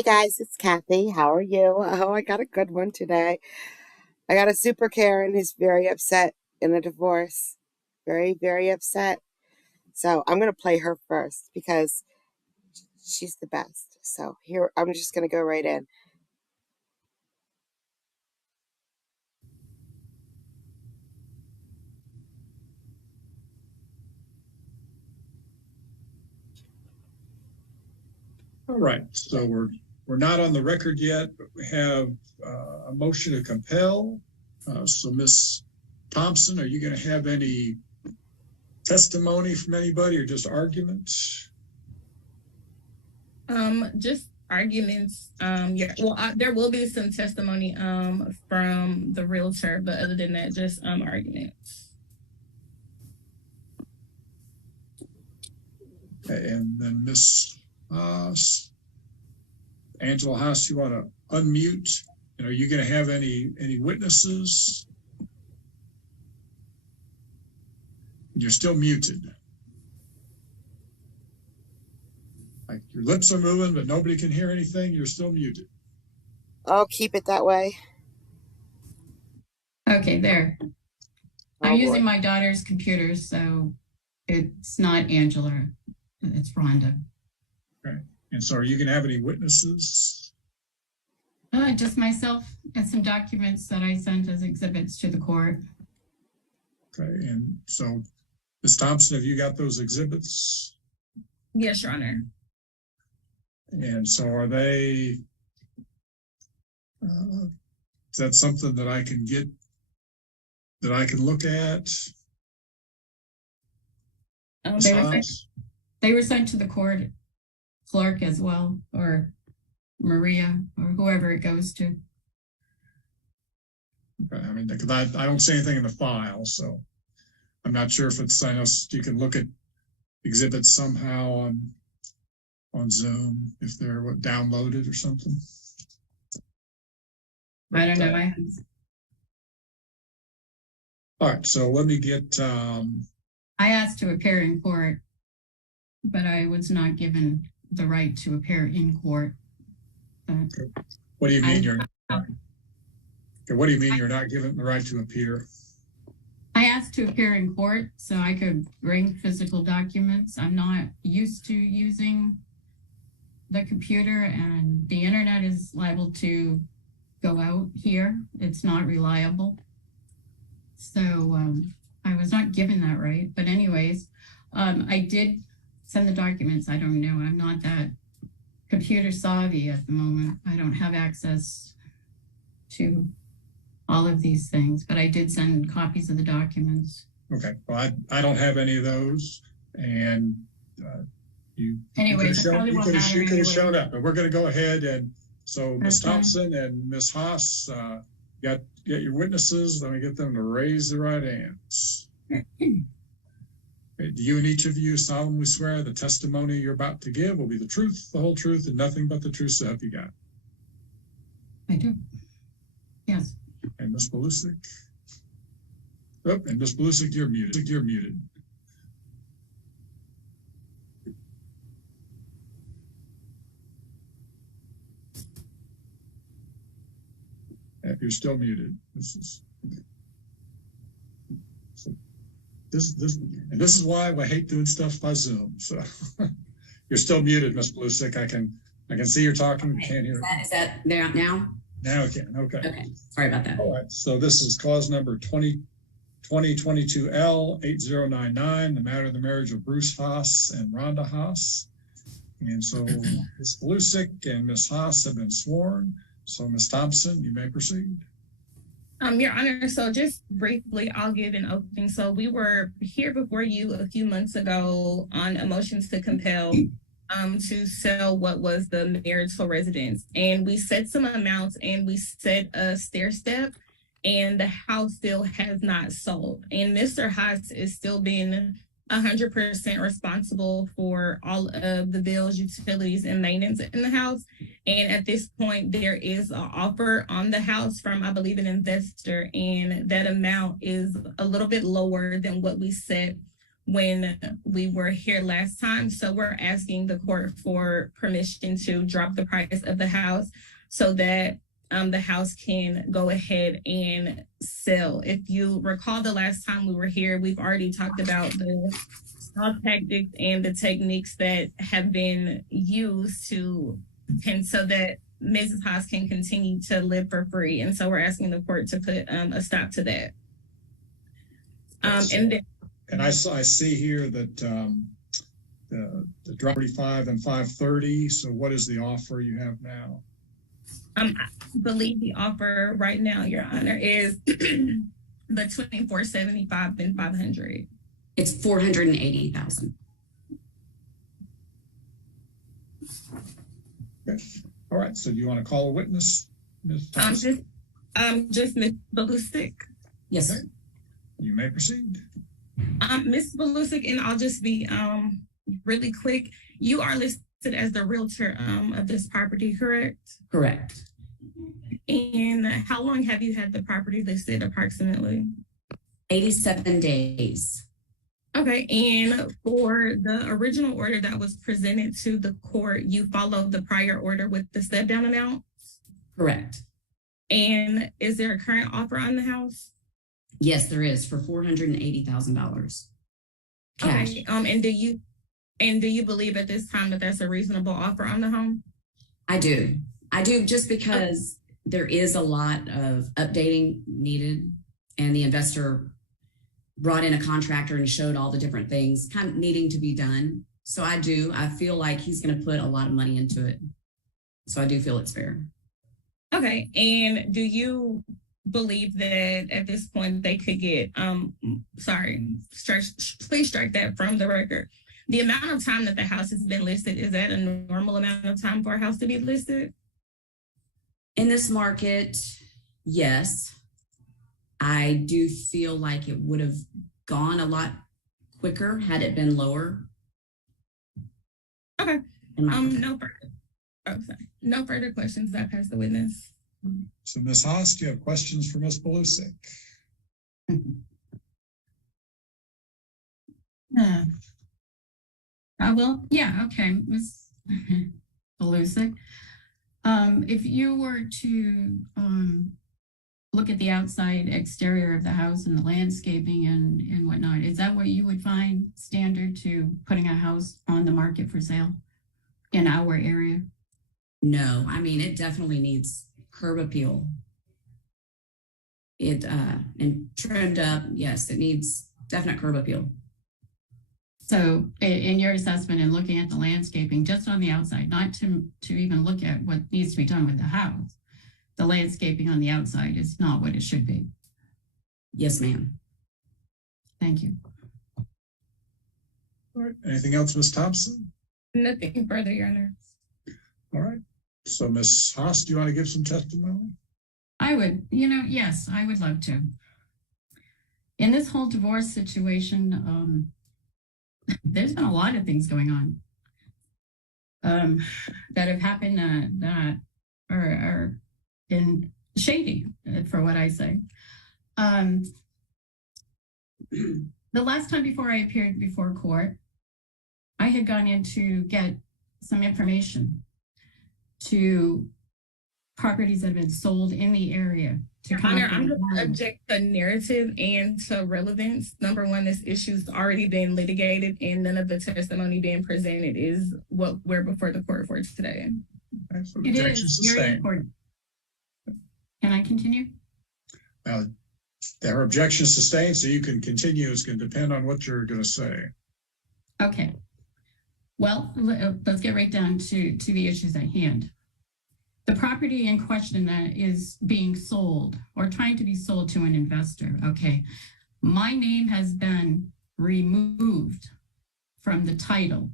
Hey guys, it's Kathy. How are you? Oh, I got a good one today. I got a super Karen who's very upset in a divorce. Very, very upset. So I'm going to play her first because she's the best. So here, I'm just going to go right in. All right, so we're not on the record yet, but we have a motion to compel. So Ms. Thompson, are you going to have any testimony from anybody or just arguments? Just arguments. Yeah, well, there will be some testimony from the realtor, but other than that, just arguments. Okay, and then Ms. Angela Haas, you want to unmute? And are you going to have any witnesses? You're still muted. Like your lips are moving, but nobody can hear anything. You're still muted. I'll keep it that way. Okay, there. I'm using my daughter's computer, so it's not Angela. It's Rhonda. Okay. And so are you going to have any witnesses? Just myself and some documents that I sent as exhibits to the court. Okay. And so, Ms. Thompson, have you got those exhibits? Yes, Your Honor. And so are they, is that something that I can get, that I can look at? They were sent to the court clerk as well, or Maria, or whoever it goes to. Okay, I mean, because I don't see anything in the file, so I'm not sure if it's, I know you can look at exhibits somehow on Zoom if they're downloaded or something. I don't know. All right, so let me get. I asked to appear in court, but I was not given the right to appear in court. Okay. What do you mean you're not? Okay, what do you mean you're not given the right to appear? I asked to appear in court so I could bring physical documents. I'm not used to using the computer, and the internet is liable to go out here. It's not reliable. So I was not given that right. But anyways, I did send the documents. I don't know. I'm not that computer savvy at the moment. I don't have access to all of these things, but I did send copies of the documents. Okay. Well, I don't have any of those, and you could have shown up, but we're going to go ahead. And so Ms. Thompson and Ms. Haas, got your witnesses. Let me get them to raise their right hands. Okay, do you and each of you solemnly swear the testimony you're about to give will be the truth, the whole truth, and nothing but the truth, so help you God? I do. Yes. And Ms. Belusic? Oh, and Ms. Belusic, you're muted. You're muted. If you're still muted, this is why I hate doing stuff by Zoom. So you're still muted, Ms. Belusic. I can see you're talking. Okay. Can't hear. Is that there now? Now I can. Okay. Okay. Sorry about that. All right. So this is clause number 2022L 8099, the matter of the marriage of Bruce Haas and Rhonda Haas. And so Ms. Belusic and Ms. Haas have been sworn. So Ms. Thompson, you may proceed. Your Honor, so just briefly, I'll give an opening. So we were here before you a few months ago on a motion to compel to sell what was the marital residence. And we set some amounts and we set a stair step, and the house still has not sold. And Mr. Haas is still being 100% responsible for all of the bills, utilities, and maintenance in the house. And at this point, there is an offer on the house from, I believe, an investor, and that amount is a little bit lower than what we set when we were here last time. So we're asking the court for permission to drop the price of the house so that the house can go ahead and sell. If you recall the last time we were here, we've already talked about the tactics and the techniques that have been used so that Mrs. Haas can continue to live for free. And so we're asking the court to put a stop to that. And I see here that the drop 45 and 530. So what is the offer you have now? I believe the offer right now, Your Honor, is between $475,000 and $500,000. It's $480,000. Okay. All right. So do you want to call a witness, Ms. Thompson? Just Ms. Belusic. Yes. Okay. You may proceed. Ms. Belusic, and I'll just be really quick. You are listed as the realtor of this property, correct? Correct. And how long have you had the property listed approximately? 87 days. Okay, and for the original order that was presented to the court, you followed the prior order with the step down amount? Correct. And is there a current offer on the house? Yes, there is, for $480,000 cash. Okay, and do you believe at this time that that's a reasonable offer on the home? I do, just because there is a lot of updating needed, and the investor brought in a contractor and showed all the different things kind of needing to be done. So I feel like he's going to put a lot of money into it. So I do feel it's fair. Okay, and do you believe that at this point they could get, please strike that from the record. The amount of time that the house has been listed, is that a normal amount of time for a house to be listed? In this market, yes. I do feel like it would have gone a lot quicker had it been lower. Okay. No further questions. I pass the witness. So Ms. Haas, do you have questions for Ms. Belusic? I will. Yeah. Okay, Ms. Belusic. If you were to look at the outside exterior of the house and the landscaping and whatnot, is that what you would find standard to putting a house on the market for sale in our area? No, I mean, it definitely needs curb appeal. And trimmed up, yes, it needs definite curb appeal. So in your assessment and looking at the landscaping just on the outside, not to even look at what needs to be done with the house, the landscaping on the outside is not what it should be. Yes, ma'am. Thank you. All right. Anything else, Ms. Thompson? Nothing further, Your Honor. All right. So Ms. Haas, do you want to give some testimony? I would, yes, I would love to. In this whole divorce situation, there's been a lot of things going on that have happened that are been shady, for what I say. The last time before I appeared before court, I had gone in to get some information to properties that have been sold in the area. Your Honor, I'm going to object to narrative and to relevance. Number one, this issue's already been litigated and none of the testimony being presented is what we're before the court for today. Okay, so it is very important. Can I continue? There are objections sustained, so you can continue. It's going to depend on what you're going to say. Okay. Well, let's get right down to the issues at hand. The property in question that is being sold or trying to be sold to an investor, okay, my name has been removed from the title,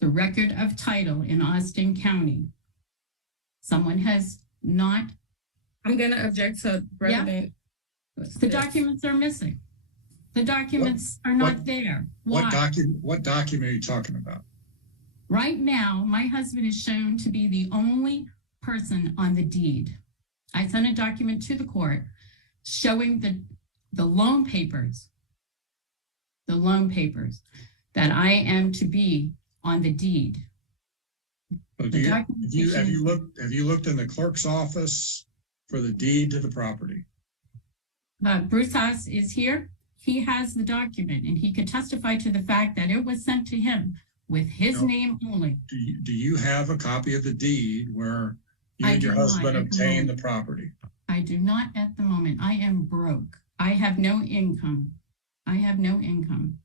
the record of title in Austin County. Someone has not. I'm going to object to relevant. Yeah. The documents are missing. The documents are not there. Why? What document are you talking about? Right now, my husband is shown to be the only person on the deed. I sent a document to the court showing the loan papers the loan papers, that I am to be on the deed. So have you looked in the clerk's office for the deed to the property? Bruce Haas is here. He has the document, and he could testify to the fact that it was sent to him with his name only. Do you have a copy of the deed where you and your husband obtained the property? I do not at the moment. I am broke. I have no income. I have no income.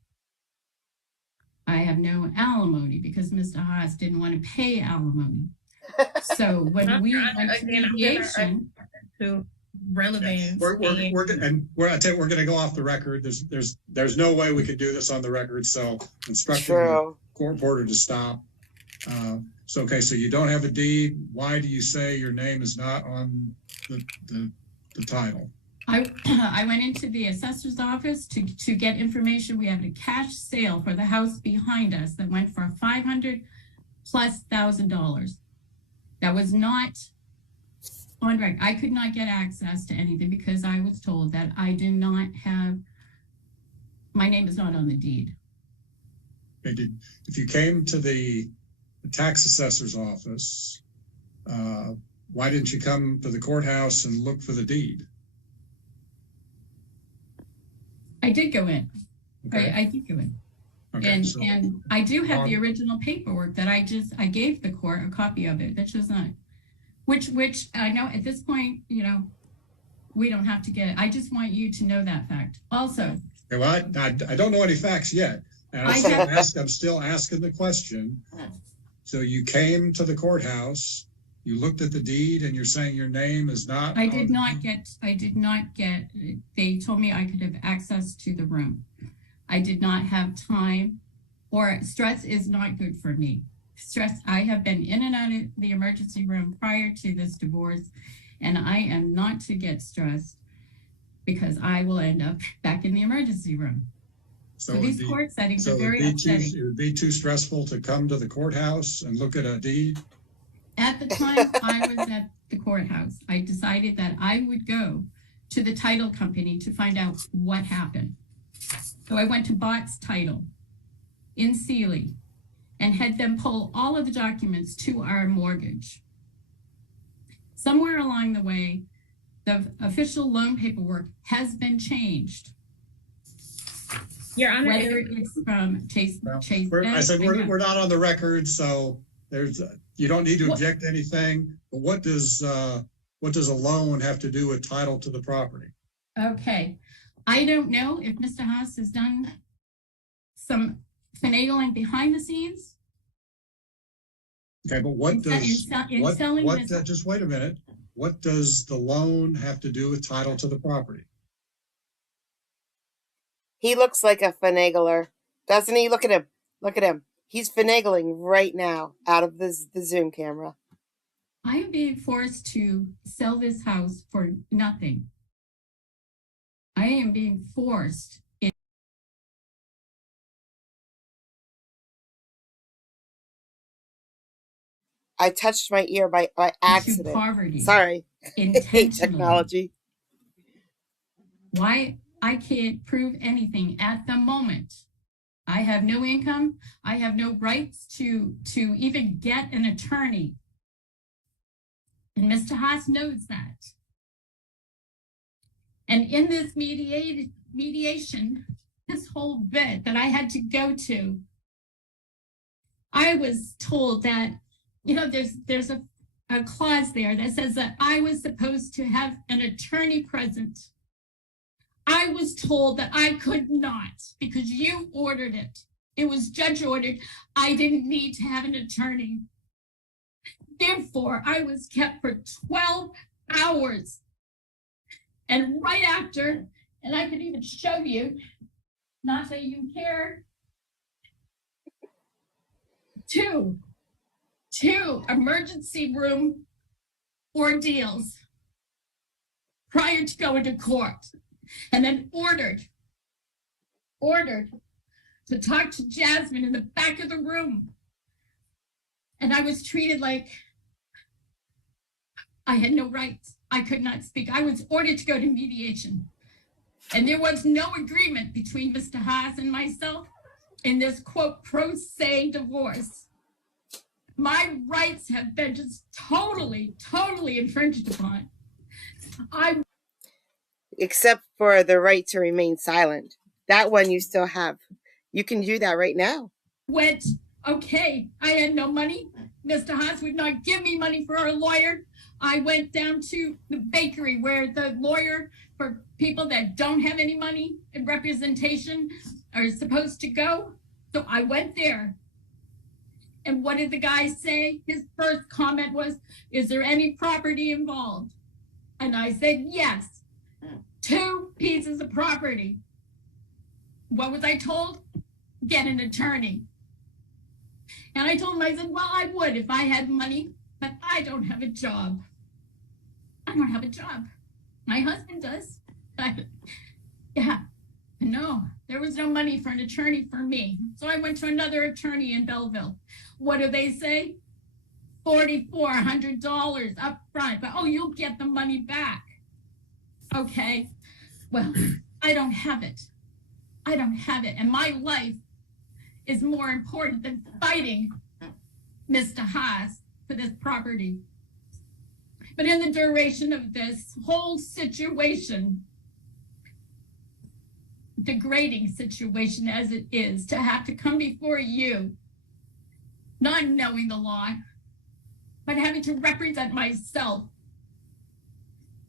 I have no alimony because Mr. Haas didn't want to pay alimony. So when we went to mediation, to relevance, we're going to go off the record. There's no way we could do this on the record. So instructing the court reporter to stop. So you don't have a deed. Why do you say your name is not on the title? I went into the assessor's office to get information. We have a cash sale for the house behind us that went for $500,000+. That was not on record. I could not get access to anything because I was told that I do not have, my name is not on the deed. If you came to the tax assessor's office, why didn't you come to the courthouse and look for the deed? I did go in. Okay. I did go in. Okay, and I do have the original paperwork that I gave the court a copy of it. That shows not, which I know at this point, we don't have to get it. I just want you to know that fact. Also, okay, well, I don't know any facts yet, and I'm still asking the question. So you came to the courthouse, you looked at the deed, and you're saying your name is not. I did not get. They told me I could have access to the room. I did not have time, or stress is not good for me. I have been in and out of the emergency room prior to this divorce, and I am not to get stressed because I will end up back in the emergency room. So these court settings are very upsetting. It would be too stressful to come to the courthouse and look at a deed? At the time I was at the courthouse, I decided that I would go to the title company to find out what happened. So I went to Bott's Title in Sealy and had them pull all of the documents to our mortgage. Somewhere along the way, the official loan paperwork has been changed. Your Honor, whether it's from Chase. I said we're not on the record, so you don't need to object to anything. But what does a loan have to do with title to the property? Okay, I don't know if Mr. Haas has done some finagling behind the scenes. Okay, but just wait a minute. What does the loan have to do with title to the property? He looks like a finagler, doesn't he? Look at him. Look at him. He's finagling right now out of the Zoom camera. I am being forced to sell this house for nothing. I am being forced. I touched my ear by accident. Poverty. Sorry. I hate technology. Why? I can't prove anything at the moment. I have no income. I have no rights to even get an attorney. And Mr. Haas knows that. And in this mediation, this whole bit that I had to go to, I was told that, there's a clause there that says that I was supposed to have an attorney present. I was told that I could not because you ordered it. It was judge ordered. I didn't need to have an attorney. Therefore, I was kept for 12 hours. And right after, and I could even show you, not that you care, two emergency room ordeals prior to going to court. And then ordered to talk to Jasmine in the back of the room. And I was treated like I had no rights. I could not speak. I was ordered to go to mediation. And there was no agreement between Mr. Haas and myself in this, quote, pro se divorce. My rights have been just totally infringed upon. Except for the right to remain silent. That one you still have. You can do that right now. Okay, I had no money. Mr. Haas would not give me money for a lawyer. I went down to the bakery where the lawyer for people that don't have any money and representation are supposed to go. So I went there. And what did the guy say? His first comment was, is there any property involved? And I said, yes, 2 pieces of property. What was I told? Get an attorney. And I told him, I said, well, I would if I had money, but I don't have a job. I don't have a job. My husband does. No, there was no money for an attorney for me. So I went to another attorney in Belleville. What do they say? $4,400 up front, but you'll get the money back. Okay, well, I don't have it. I don't have it. And my life is more important than fighting Mr. Haas for this property. But in the duration of this whole situation, degrading situation as it is, to have to come before you, not knowing the law, but having to represent myself,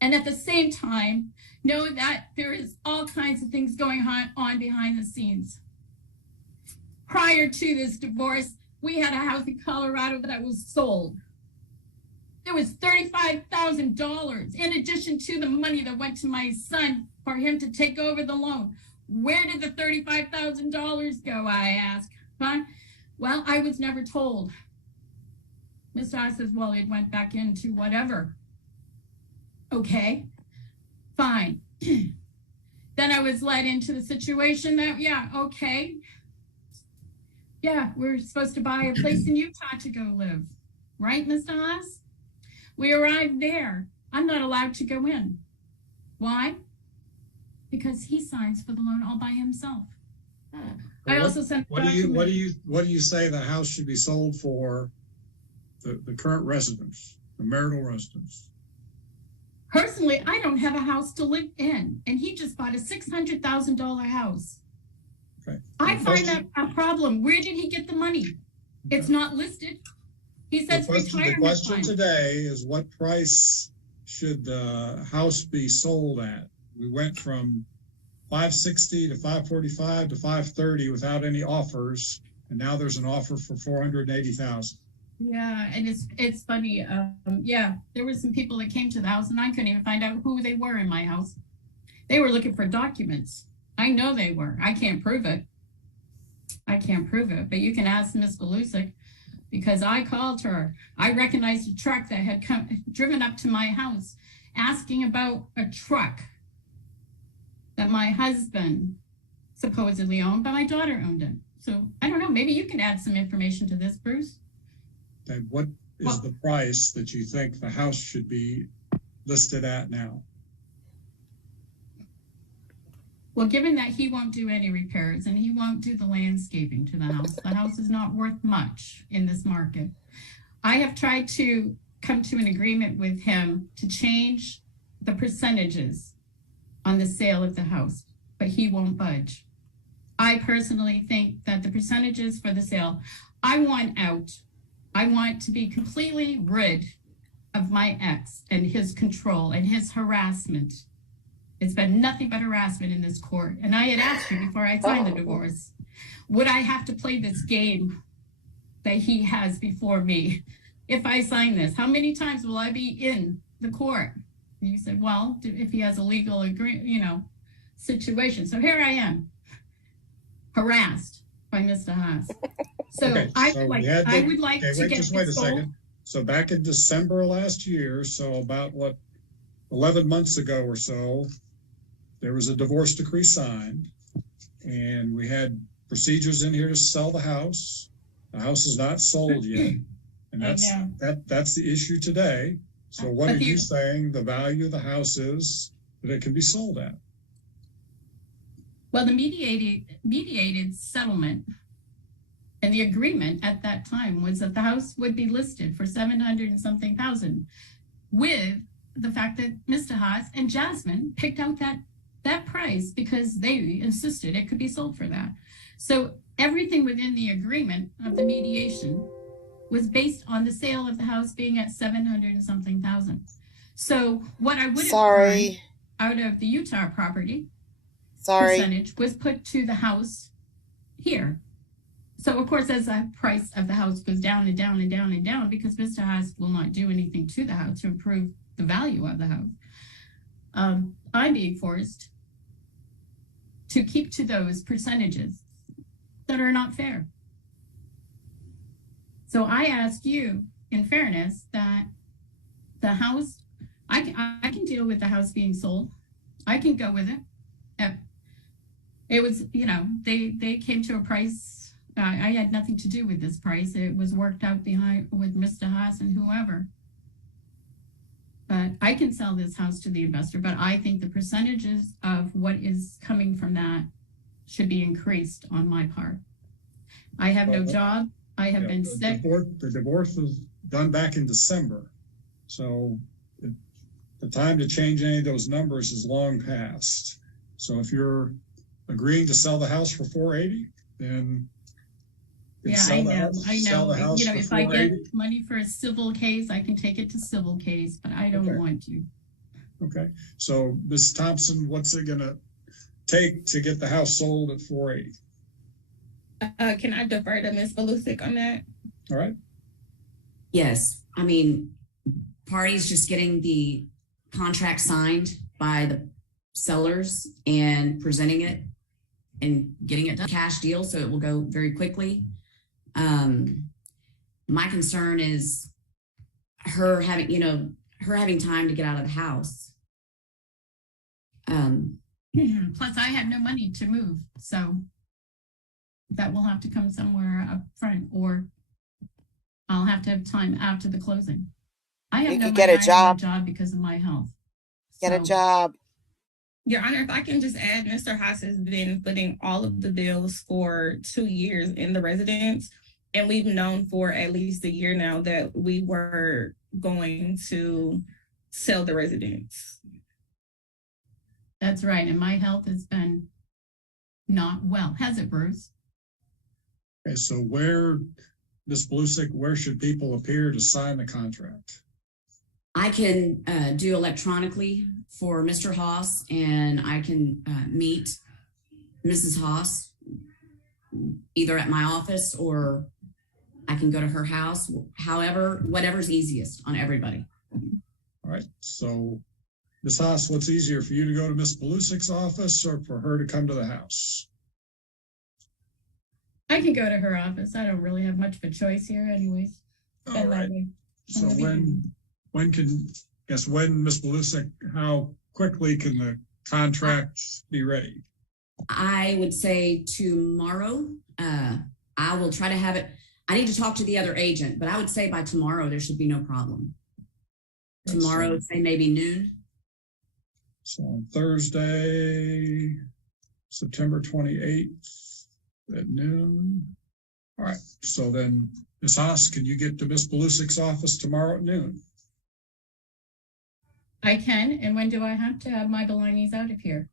and at the same time, know that there is all kinds of things going on behind the scenes. Prior to this divorce, we had a house in Colorado that was sold. There was $35,000 in addition to the money that went to my son for him to take over the loan. Where did the $35,000 go, I asked. Huh? Well, I was never told. Mr. Haas says, well, it went back into whatever. Okay, fine. Then I was led into the situation that, okay. Yeah, we're supposed to buy a place in Utah to go live. Right, Mr. Haas? We arrived there. I'm not allowed to go in. Why? Because he signs for the loan all by himself. I also sent. What do you say the house should be sold for? The current residence, the marital residence. Personally, I don't have a house to live in, and he just bought a $600,000 house. Okay. I find that a problem. Where did he get the money? It's not listed. He says retirement. The question today is, what price should the house be sold at? We went from $560 to $545 to $530 without any offers, and now there's an offer for $480,000. Yeah, and it's funny. There were some people that came to the house, and I couldn't even find out who they were in my house. They were looking for documents. I know they were. I can't prove it. But you can ask Miss Belusic, because I called her. I recognized a truck that had driven up to my house, asking about a truck that my husband supposedly owned, but my daughter owned it. So I don't know. Maybe you can add some information to this, Bruce. And what is the price that you think the house should be listed at now? Well, given that he won't do any repairs and he won't do the landscaping to the house is not worth much in this market. I have tried to come to an agreement with him to change the percentages on the sale of the house, but he won't budge. I personally think that the percentages for the sale, I want out. I want to be completely rid of my ex and his control and his harassment. It's been nothing but harassment in this court. And I had asked you before I signed the divorce, would I have to play this game that he has before me if I sign this? How many times will I be in the court? And you said, well, if he has a legal situation. So here I am, harassed by Mr. Haas. So Okay, I so would like to get just wait a this sold. second. So back in December last year, so about 11 months ago or so, there was a divorce decree signed, and we had procedures in here to sell the house. The house is not sold yet, and that's the issue today. So what are you saying the value of the house is that it can be sold at? Well, the mediated settlement and the agreement at that time was that the house would be listed for 700 and something thousand, with the fact that Mr. Haas and Jasmine picked out that price because they insisted it could be sold for that. So everything within the agreement of the mediation was based on the sale of the house being at 700 and something thousand. So what I would have earned out of the Utah property percentage was put to the house here. So of course, as the price of the house goes down and down and down and down, because Mr. Haas will not do anything to the house to improve the value of the house, I'm being forced to keep to those percentages that are not fair. So I ask you, in fairness, that the house, I can deal with the house being sold. I can go with it. It was, you know, they came to a price. I had nothing to do with this price. It was worked out behind with Mr. Haas and whoever. But I can sell this house to the investor, but I think the percentages of what is coming from that should be increased on my part. I have no job. I have been sick. The divorce was done back in December. So the time to change any of those numbers is long past. So if you're agreeing to sell the house for 480, then I know. You know, if I get money for a civil case, I can take it to civil case, but I don't want to. Okay. So Ms. Thompson, what's it gonna take to get the house sold at 480? Can I defer to Ms. Belusic on that? All right. Yes. I mean, parties just getting the contract signed by the sellers and presenting it and getting it done, cash deal, so it will go very quickly. My concern is her having time to get out of the house. Plus, I have no money to move, so that will have to come somewhere up front, or I'll have to have time after the closing. I have no job because of my health. Get a job. Your Honor, if I can just add, Mr. Haas has been footing all of the bills for 2 years in the residence, and we've known for at least a year now that we were going to sell the residence. That's right, and my health has been not well. Has it, Bruce? Okay, so Ms. Belusic, where should people appear to sign the contract? I can do electronically for Mr. Haas, and I can meet Mrs. Haas either at my office or I can go to her house. However, whatever's easiest on everybody. All right. So, Ms. Haas, what's easier for you to go to Ms. Belusic's office or for her to come to the house? I can go to her office. I don't really have much of a choice here anyways. All right. So when Ms. Belusic, how quickly can the contract be ready? I would say tomorrow. I will try to have it. I need to talk to the other agent, but I would say by tomorrow there should be no problem. Tomorrow, say maybe noon. So on Thursday, September 28th at noon. All right. So then, Ms. Haas, can you get to Ms. Belusic's office tomorrow at noon? I can. And when do I have to have my belongings out of here?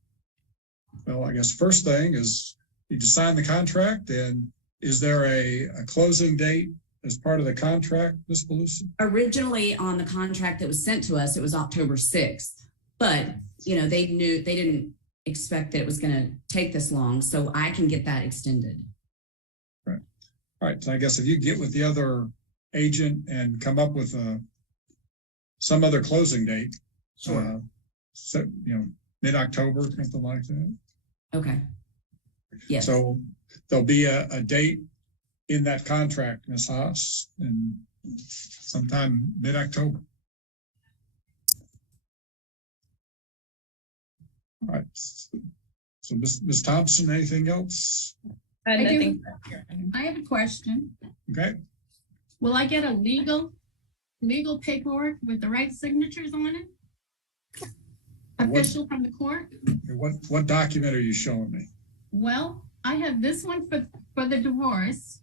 Well, I guess first thing is you need to sign the contract. And is there a closing date as part of the contract, Ms. Belusic? Originally on the contract that was sent to us, it was October 6th. But, you know, they didn't expect that it was going to take this long. So I can get that extended. Right. All right. So I guess if you get with the other agent and come up with some other closing date, sure. So, you know, mid-October, something like that. Okay. Yes. So there'll be a date in that contract, Ms. Haas, and sometime mid-October. All right. So Ms. Thompson, anything else? I have a question. Okay. Will I get a legal paperwork with the right signatures on it? Official from the court? What document are you showing me? Well, I have this one for the divorce,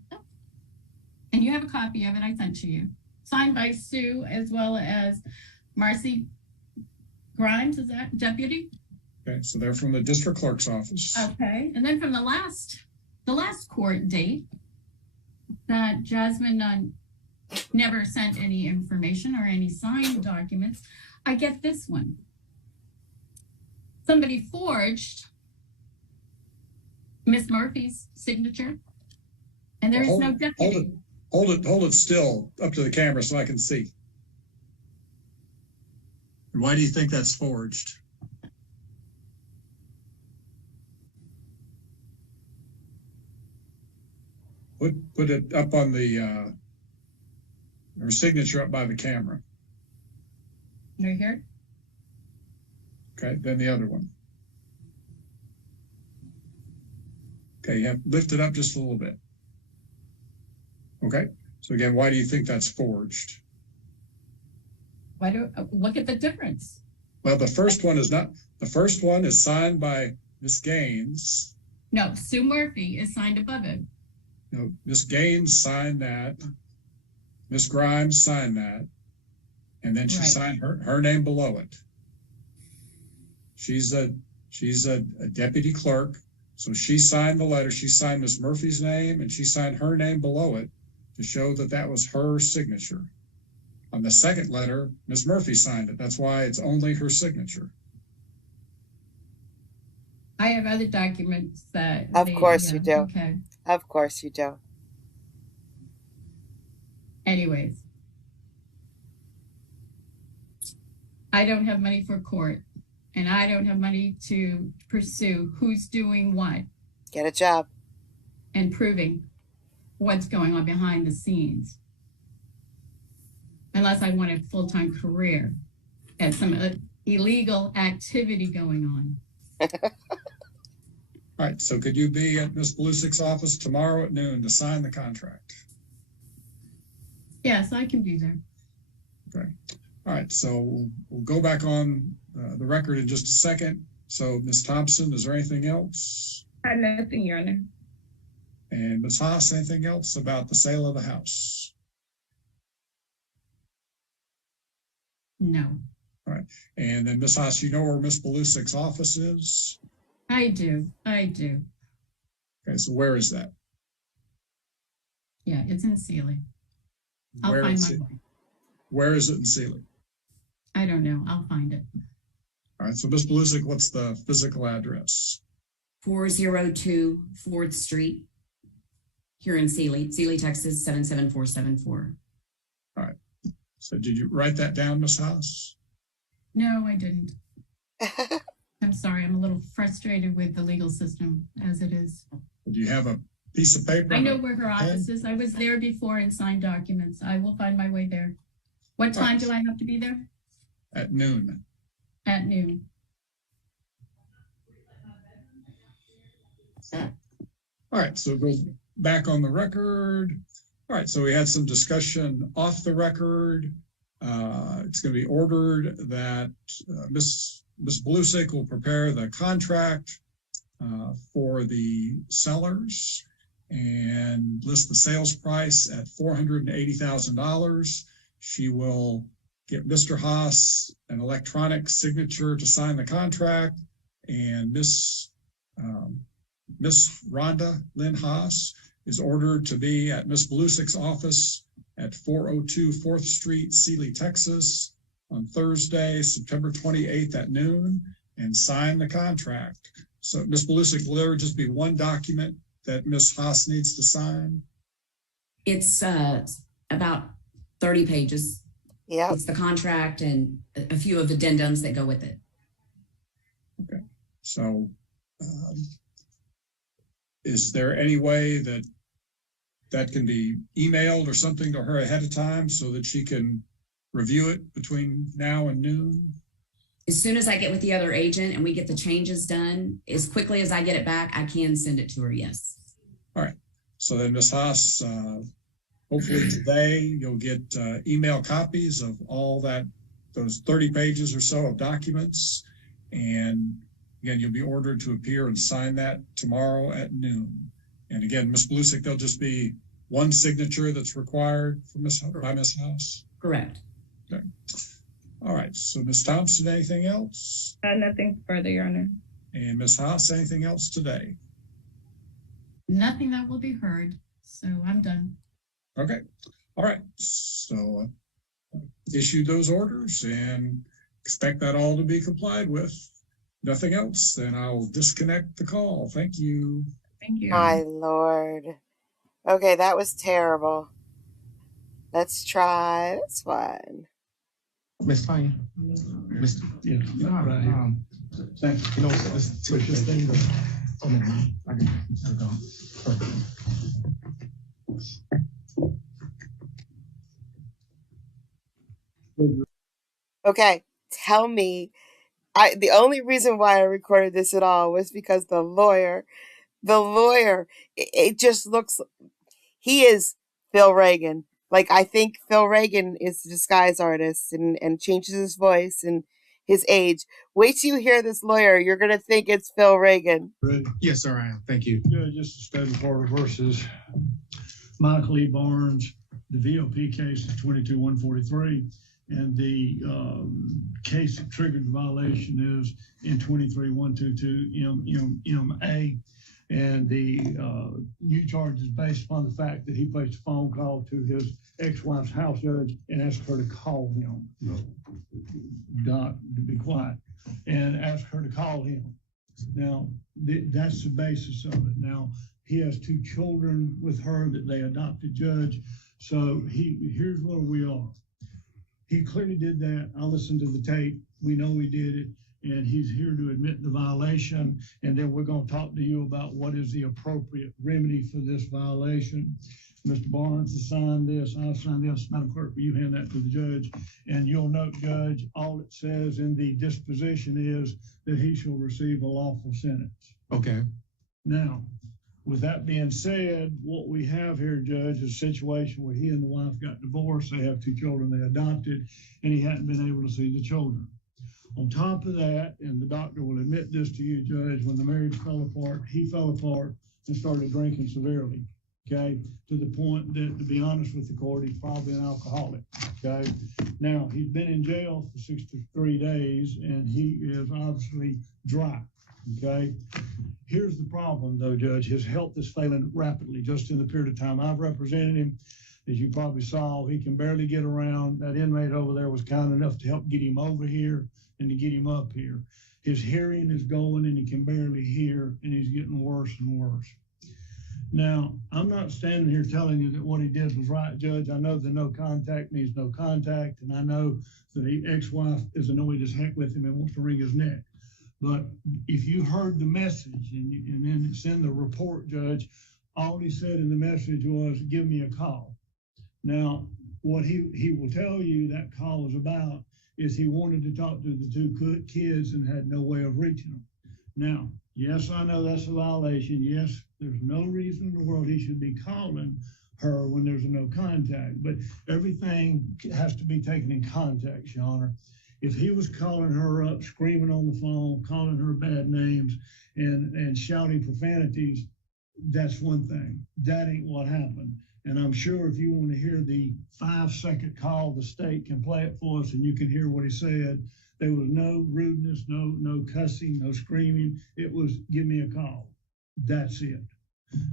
and you have a copy of it. I sent to you, signed by Sue as well as Marcy Grimes. Is that deputy? Okay, so they're from the district clerk's office. Okay, and then from the last court date, that Jasmine never sent any information or any signed documents. I get this one. Somebody forged Miss Murphy's signature, and there is no deputy. Hold it still up to the camera so I can see. And why do you think that's forged? Put it up on the her signature up by the camera. Right here. Okay, then the other one. Okay, you have lift it up just a little bit. Okay, so again, why do you think that's forged? Why do look at the difference? Well, the first one is not. The first one is signed by Miss Gaines. No, Sue Murphy is signed above it. No, Miss Gaines signed that. Miss Grimes signed that, and then she signed her name below it. She's a deputy clerk, so she signed the letter. She signed Miss Murphy's name, and she signed her name below it to show that that was her signature. On the second letter, Miss Murphy signed it. That's why it's only her signature. I have other documents that. Of course you do. Okay. Of course you do. Anyways, I don't have money for court, and I don't have money to pursue who's doing what Get a job. and proving what's going on behind the scenes. Unless I want a full-time career at some illegal activity going on. All right, so could you be at Miss Blusick's office tomorrow at noon to sign the contract? Yes, I can be there. Okay. All right, so we'll go back on the record in just a second. So, Ms. Thompson, is there anything else? I have nothing, Your Honor. And Ms. Haas, anything else about the sale of the house? No. All right, and then Ms. Haas, you know where Ms. Blusick's office is? I do. Okay, so where is that? Yeah, it's in Sealy. I'll find my way. Where is it in Sealy? I don't know. I'll find it. All right, so Ms. Blusick, what's the physical address? 402 4th Street here in Sealy, Texas, 77474. All right, so did you write that down, Ms. Haas? No, I didn't. I'm sorry. I'm a little frustrated with the legal system as it is. Do you have a piece of paper? I know where her office is. I was there before and signed documents. I will find my way there. What time do I have to be there? At noon. At noon. All right, so go back on the record. All right, so we had some discussion off the record. It's going to be ordered that Ms. Blusick will prepare the contract for the sellers and list the sales price at $480,000. She will get Mr. Haas an electronic signature to sign the contract, and Miss Rhonda Lynn Haas is ordered to be at Miss Blusick's office at 402 4th Street, Sealy, Texas, on Thursday, September 28th at noon, and sign the contract. So Miss Blusick, will there just be one document that Miss Haas needs to sign? It's about 30 pages. Yeah. It's the contract and a few of the addendums that go with it. Okay. So is there any way that can be emailed or something to her ahead of time so that she can review it between now and noon? As soon as I get with the other agent and we get the changes done, as quickly as I get it back, I can send it to her, yes. All right. So then Ms. Haas, hopefully today you'll get email copies of all those 30 pages or so of documents. And Again, you'll be ordered to appear and sign that tomorrow at noon. And again, Ms. Blusick, there'll just be one signature that's required for by Ms. House? Correct. Okay. All right. So Ms. Thompson, anything else? Nothing further, Your Honor. And Ms. Haas, anything else today? Nothing that will be heard. So I'm done. Okay. All right. So issue those orders and expect that all to be complied with. Nothing else, then I'll disconnect the call. Thank you. Thank you. My Lord. Okay, that was terrible. Let's try this one. Miss Tanya, Mr. Yeah, you know, thank you. You know, this thing. Oh no, I can go. Perfect. Okay, tell me. The only reason why I recorded this at all was because the lawyer, it just looks, he is Phil Reagan. Like, I think Phil Reagan is the disguise artist and changes his voice and his age. Wait till you hear this lawyer. You're going to think it's Phil Reagan. Yes, sir, I am. Thank you. Yeah, just a Stephen Porter versus Michael E. Barnes. The VOP case is 22-143. And the case that triggered the violation is in 23-122-MA. And the new charge is based upon the fact that he placed a phone call to his ex-wife's house judge and asked her to call him. Doc, to be quiet. And asked her to call him. Now, that's the basis of it. Now, he has 2 children with her that they adopted, Judge. So here's where we are. He clearly did that. I listened to the tape. We know he did it. And he's here to admit the violation. And then we're going to talk to you about what is the appropriate remedy for this violation. Mr. Barnes has signed this. I've signed this. Madam Clerk, will you hand that to the judge? And you'll note, Judge, all it says in the disposition is that he shall receive a lawful sentence. Okay. Now, with that being said, what we have here, Judge, is a situation where he and the wife got divorced. They have 2 children they adopted, and he hadn't been able to see the children. On top of that, and the doctor will admit this to you, Judge, when the marriage fell apart, he fell apart and started drinking severely, okay, to the point that, to be honest with the court, he's probably an alcoholic, okay? Now, he's been in jail for 63 days, and he is obviously dry, okay? Here's the problem, though, Judge. His health is failing rapidly just in the period of time I've represented him. As you probably saw, he can barely get around. That inmate over there was kind enough to help get him over here and to get him up here. His hearing is going and he can barely hear, and he's getting worse and worse. Now, I'm not standing here telling you that what he did was right, Judge. I know that no contact means no contact, and I know that the ex-wife is annoyed as heck with him and wants to wring his neck. But if you heard the message and then it's in the report, Judge, all he said in the message was, give me a call. Now, what he will tell you that call is about is he wanted to talk to the 2 kids and had no way of reaching them. Now, yes, I know that's a violation. Yes, there's no reason in the world he should be calling her when there's no contact, but everything has to be taken in context, Your Honor. If he was calling her up, screaming on the phone, calling her bad names and shouting profanities, that's one thing. That ain't what happened. And I'm sure if you want to hear the 5-second call, the state can play it for us and you can hear what he said. There was no rudeness, no cussing, no screaming. It was, give me a call. That's it.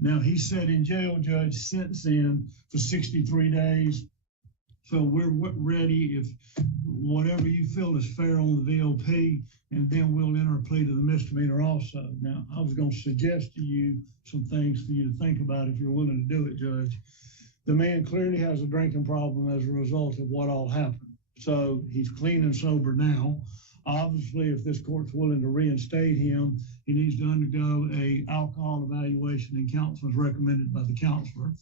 Now, he sat in jail, Judge, since then for 63 days. So we're ready if whatever you feel is fair on the VOP, and then we'll enter a plea to the misdemeanor also. Now, I was going to suggest to you some things for you to think about if you're willing to do it, Judge. The man clearly has a drinking problem as a result of what all happened. So he's clean and sober now. Obviously, if this court's willing to reinstate him, he needs to undergo a alcohol evaluation and counseling as recommended by the counselor.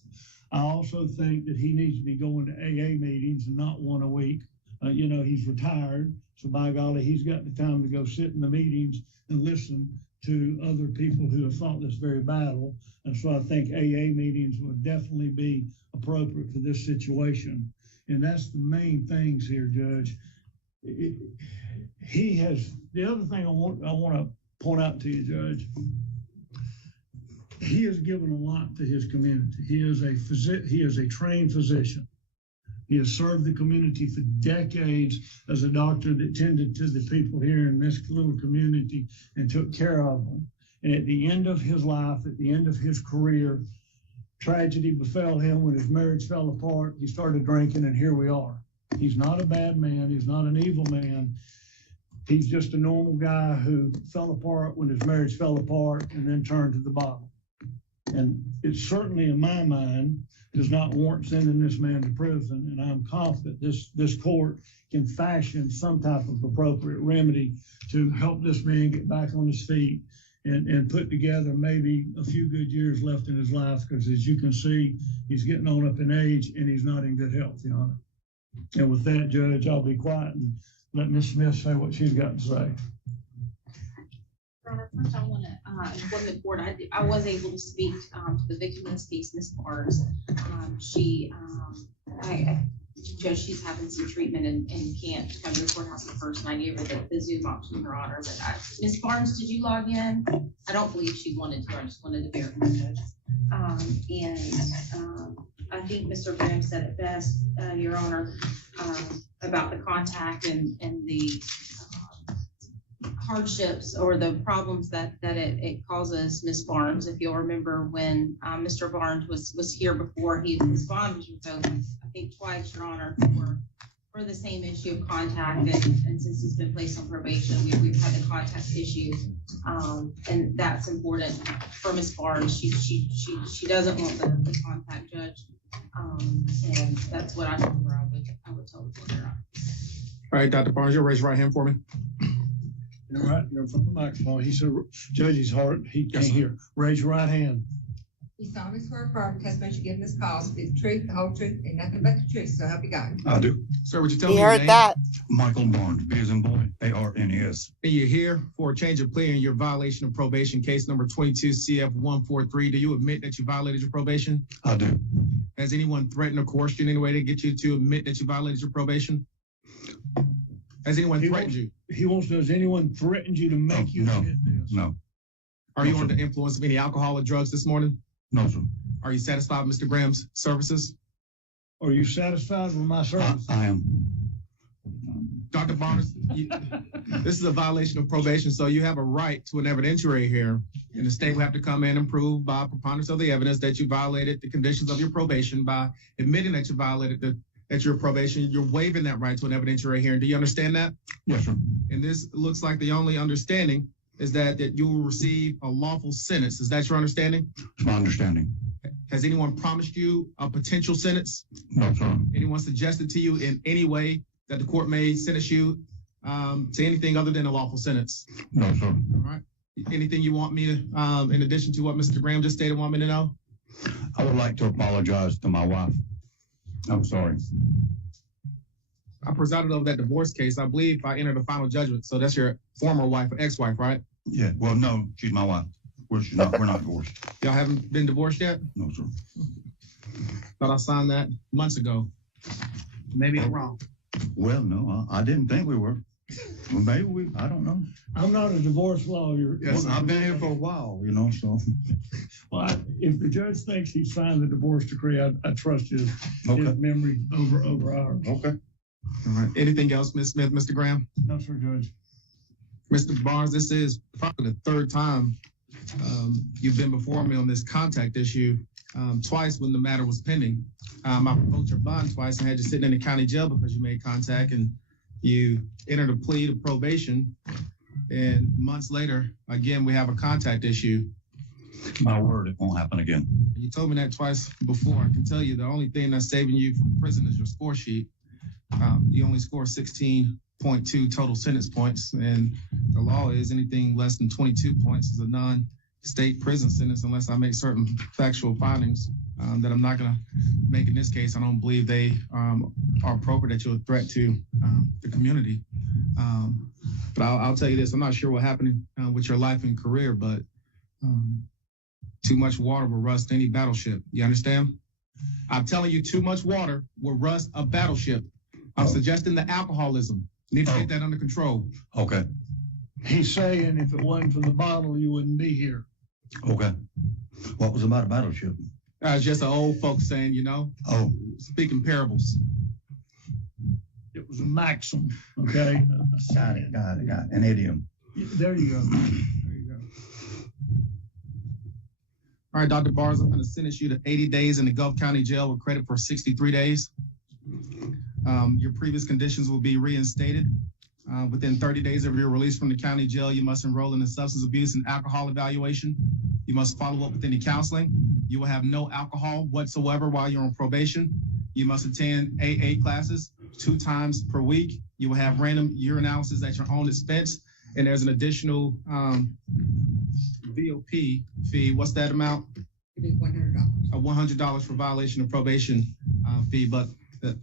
I also think that he needs to be going to AA meetings and not one a week. He's retired, so by golly, he's got the time to go sit in the meetings and listen to other people who have fought this very battle. And so I think AA meetings would definitely be appropriate for this situation. And that's the main things here, Judge. The other thing I want to point out to you, Judge, he has given a lot to his community. He is a trained physician. He has served the community for decades as a doctor that tended to the people here in this little community and took care of them. And at the end of his life, at the end of his career, tragedy befell him when his marriage fell apart. He started drinking, and here we are. He's not a bad man. He's not an evil man. He's just a normal guy who fell apart when his marriage fell apart and then turned to the bottle. And it certainly, in my mind, does not warrant sending this man to prison. And I'm confident this court can fashion some type of appropriate remedy to help this man get back on his feet and put together maybe a few good years left in his life. Because as you can see, he's getting on up in age and he's not in good health, Your Honor. And with that, Judge, I'll be quiet and let Ms. Smith say what she's got to say. First, I want to inform the court. I was able to speak to the victim in this case, Ms. Barnes. Judge, she's having some treatment and can't come to the courthouse at first, and I gave her the Zoom option, Your Honor. But Ms. Barnes, did you log in? I don't believe she wanted to. I just wanted to verify, Judge. I think Mr. Graham said it best, Your Honor, about the contact and the hardships or the problems that it causes Ms. Barnes. If you'll remember when Mr. Barnes was here before, his bond was revoked, I think twice, Your Honor, for the same issue of contact. And since he's been placed on probation, we've had the contact issue, and that's important for Ms. Barnes. She doesn't want the contact, Judge, and that's what I told her I would tell the court. All right, Dr. Barnes, you'll raise your right hand for me. All right, you're from the microphone. He said, Judge, he's hard. He can't hear. Raise your right hand. You solemnly swear affirm testimony you give in this cause is the truth, the whole truth, and nothing but the truth. So help you God. I do. Sir, would you tell He me your heard name? that. Michael Barnes, B as in boy, A-R-N-E-S. And you're here for a change of plea in your violation of probation case number 22 CF143. Do you admit that you violated your probation? I do. Has anyone threatened or coerced you in any way to get you to admit that you violated your probation? Has anyone threatened you? He wants to know, has anyone threatened you to make you admit this? No. Are you under the influence of any alcohol or drugs this morning? No, sir. Are you satisfied with Mr. Graham's services? Are you satisfied with my service? I am. Dr. Barnes, this is a violation of probation, so you have a right to an evidentiary here. And the state will have to come in and prove by preponderance of the evidence that you violated the conditions of your probation by admitting that you violated your probation. You're waiving that right to an evidentiary hearing. Do you understand that? Yes, sir. And this looks like the only understanding is that you will receive a lawful sentence. Is that your understanding? It's my understanding. Has anyone promised you a potential sentence? No, sir. Anyone suggested to you in any way that the court may sentence you to anything other than a lawful sentence? No, sir. All right. Anything you want me to, in addition to what Mr. Graham just stated, want me to know? I would like to apologize to my wife. I'm sorry. I presided over that divorce case. I believe I entered a final judgment. So that's your former wife or ex-wife, right? Yeah. Well, no, she's my wife. We're not divorced. Y'all haven't been divorced yet? No, sir. Thought I signed that months ago. Maybe I'm wrong. Well, no, I didn't think we were. Well, maybe I don't know. I'm not a divorce lawyer. Yes, I've been here for a while, so. Well, if the judge thinks he signed the divorce decree, I trust his memory over ours. Okay. All right. Anything else, Ms. Smith, Mr. Graham? No, sir, Judge. Mr. Barnes, this is probably the third time you've been before me on this contact issue, twice when the matter was pending. I revoked your bond twice and had you sitting in the county jail because you made contact and you entered a plea to probation. And months later, again, we have a contact issue. My word, it won't happen again. You told me that twice before. I can tell you the only thing that's saving you from prison is your score sheet. You only score 16.2 total sentence points, and the law is anything less than 22 points is a non-state prison sentence unless I make certain factual findings that I'm not going to make in this case. I don't believe they are appropriate that you're a threat to the community. But I'll tell you this, I'm not sure what happened with your life and career, but too much water will rust any battleship. You understand? I'm telling you, too much water will rust a battleship. I'm suggesting the alcoholism. You need to get that under control. Okay. He's saying if it wasn't for the bottle, you wouldn't be here. Okay. What was about a battleship? Just an old folks saying, Oh, speaking parables. It was a maxim, okay? got it. An idiom. There you go. There you go. All right, Dr. Barnes, I'm going to sentence you to 80 days in the Gulf County Jail with credit for 63 days. Your previous conditions will be reinstated. Within 30 days of your release from the county jail, you must enroll in a substance abuse and alcohol evaluation. You must follow up with any counseling. You will have no alcohol whatsoever while you're on probation. You must attend AA classes 2 times per week. You will have random urinalysis at your own expense. And there's an additional VOP fee. What's that amount? It'd be $100. $100 for violation of probation fee, but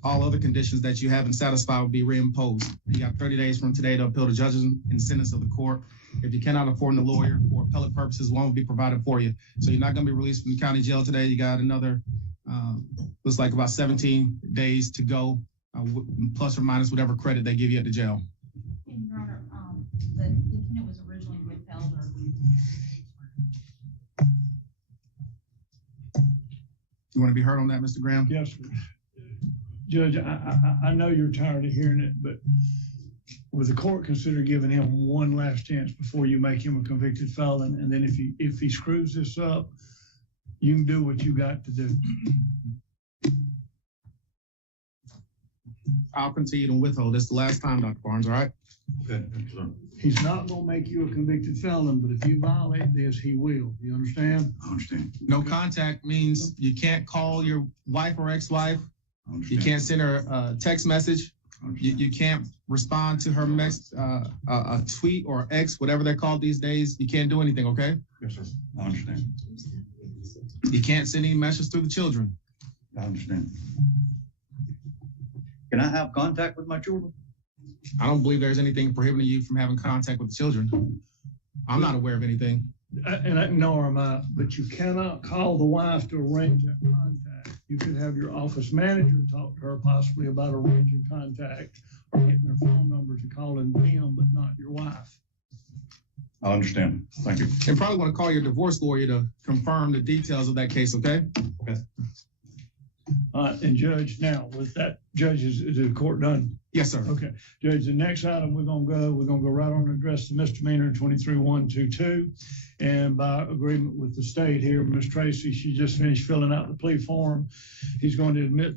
all other conditions that you haven't satisfied will be reimposed. You got 30 days from today to appeal the judges and sentence of the court. If you cannot afford a lawyer for appellate purposes, one will be provided for you. So you're not going to be released from the county jail today. You got another, looks like about 17 days to go, plus or minus whatever credit they give you at the jail. And Your Honor, the defendant was originally withheld or. You want to be heard on that, Mr. Graham? Yes, sir. Judge, I know you're tired of hearing it, but would the court consider giving him one last chance before you make him a convicted felon? And then if he screws this up, you can do what you got to do. I'll continue to withhold. This is the last time, Dr. Barnes, all right? Okay, sir. He's not gonna make you a convicted felon, but if you violate this, he will. You understand? I understand. No contact means you can't call your wife or ex-wife. You can't send her a text message. You can't respond to her a tweet or X, whatever they're called these days. You can't do anything, okay? Yes, sir. I understand. You can't send any messages through the children. I understand. Can I have contact with my children? I don't believe there's anything prohibiting you from having contact with the children. I'm not aware of anything. Nor am I, but you cannot call the wife to arrange that contact. You could have your office manager talk to her possibly about arranging contact or getting their phone numbers and calling them, but not your wife. I understand. Thank you. And probably want to call your divorce lawyer to confirm the details of that case, okay? Okay. And Judge, now with that, Judge, is the court done? Yes, sir. Okay, Judge, the next item we're gonna go right on and address the misdemeanor 23-122. And by agreement with the state here, Ms. Tracy, she just finished filling out the plea form. He's going to admit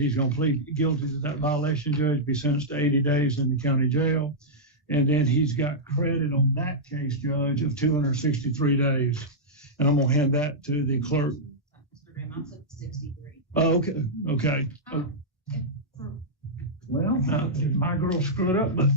he's gonna plead guilty to that violation, Judge, be sentenced to 80 days in the county jail. And then he's got credit on that case, Judge, of 263 days. And I'm gonna hand that to the clerk. Mr. Graham, I took 63. Oh, okay. Oh. Well, my girl screwed up, but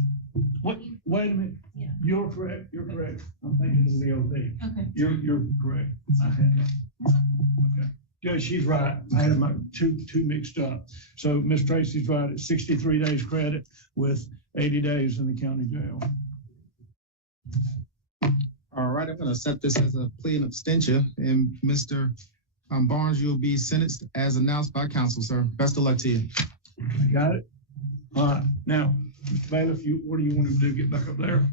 wait a minute. Yeah. You're correct. I'm thinking of the OP. Okay. You're correct. I had that. Okay. Judge, she's right. I had my two mixed up. So Ms. Tracy's right. It's 63 days credit with 80 days in the county jail. All right, I'm going to set this as a plea and abstention. And Mr. Barnes, you'll be sentenced as announced by counsel, sir. Best of luck to you. I got it. All right. Now, Mr. Bailiff, what do you want him to do? Get back up there?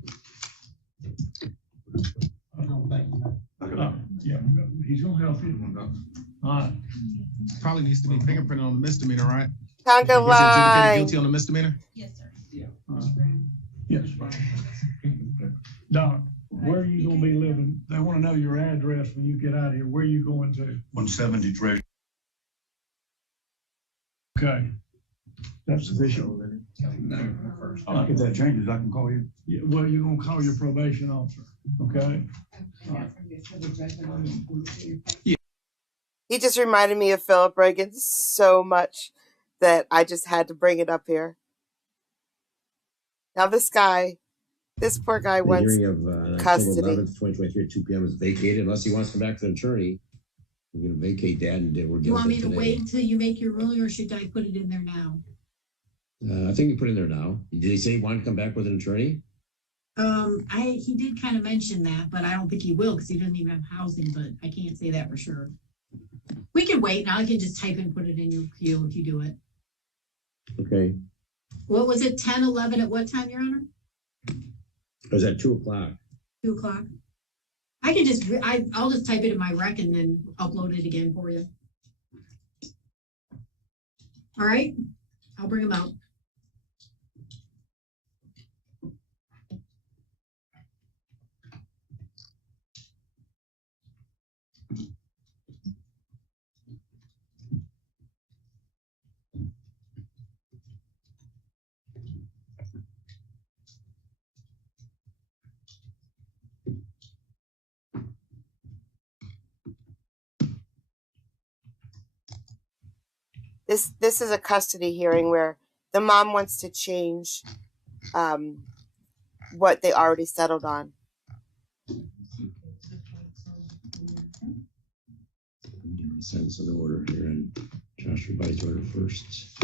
Yeah, he's gonna help you. All right. Probably needs to be fingerprinted on the misdemeanor, right? Conga line. Guilty on the misdemeanor? Yes, sir. Yeah. Mr. Graham. Yes. Doc, where are you gonna be living? They wanna know your address when you get out of here. Where are you going to? 170 Treasure. Okay. That's sufficient. If that changes, I can call you. Yeah, well, you're gonna call your probation officer, okay? He just reminded me of Philip Reagan so much that I just had to bring it up here. Now this poor guy The wants hearing of custody. October 11th, 2023 at 2 p.m. is vacated unless he wants to come back to an attorney. We're going to vacate that and we're Do you want me to today. wait until you make your ruling, or should I put it in there now? I think you put in there now. Did he say he wanted to come back with an attorney? He did kind of mention that, but I don't think he will because he doesn't even have housing, but I can't say that for sure. We can wait. Now I can just type and put it in your queue if you do it. Okay. What was it, 10, 11 at what time, Your Honor? Or is that 2:00? 2:00. I can just, I'll just type it in my rec and then upload it again for you. All right, I'll bring them out. This is a custody hearing where the mom wants to change what they already settled on. Sense of the order here, and Josh revised order first.